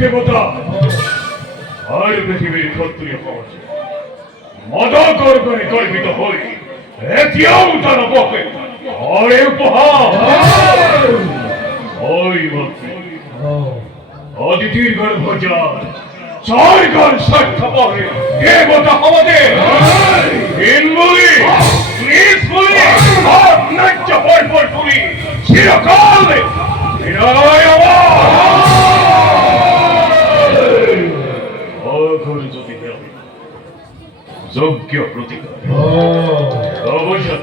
দেবতা আর পৃথিবীর ক্ষত্রিয় সমাজ মদকর করে গর্বিত হই এতিয়াও তারা বকে আরে উপহার ওই মন্ত্রী অদিতির গর্ভজাত চার গান সাক্ষা পাবে দেবতা আমাদের ইনবুলি নিসবুলি আর নাচ্য পরপর পুরি চিরকাল বিনয় আমার অঘোর যদি যোগ্য প্রতিকার অবশ্যই